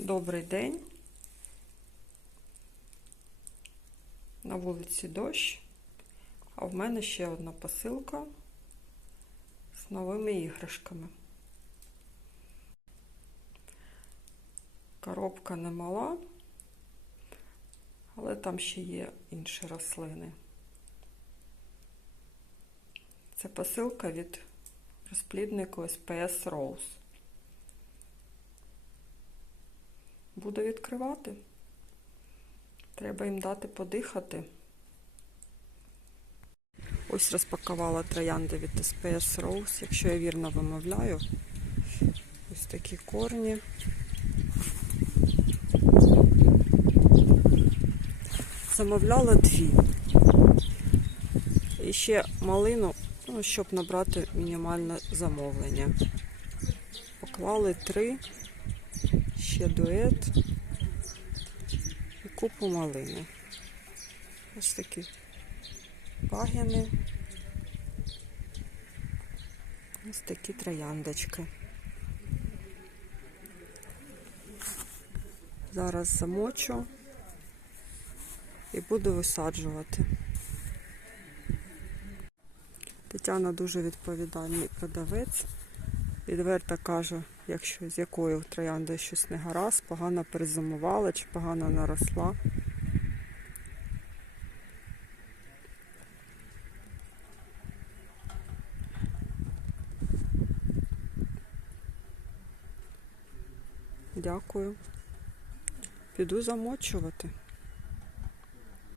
Добрий день. На вулиці дощ, а в мене ще одна посилка з новими іграшками. Коробка немала, але там ще є інші рослини. Це посилка від розпліднику SPS Rose. Буду відкривати. Треба їм дати подихати. Ось розпакувала троянди від SPS Rose, якщо я вірно вимовляю. Ось такі корні. Замовляла дві. І ще малину, ну, щоб набрати мінімальне замовлення. Поклали три, ще дует і купу малини. Ось такі пагіни. Ось такі трояндочки. Зараз замочу і буду висаджувати. Тетяна дуже відповідальний продавець. Відверто каже, якщо з якою трояндою щось не гаразд, погано перезимувала чи погано наросла. Дякую. Піду замочувати.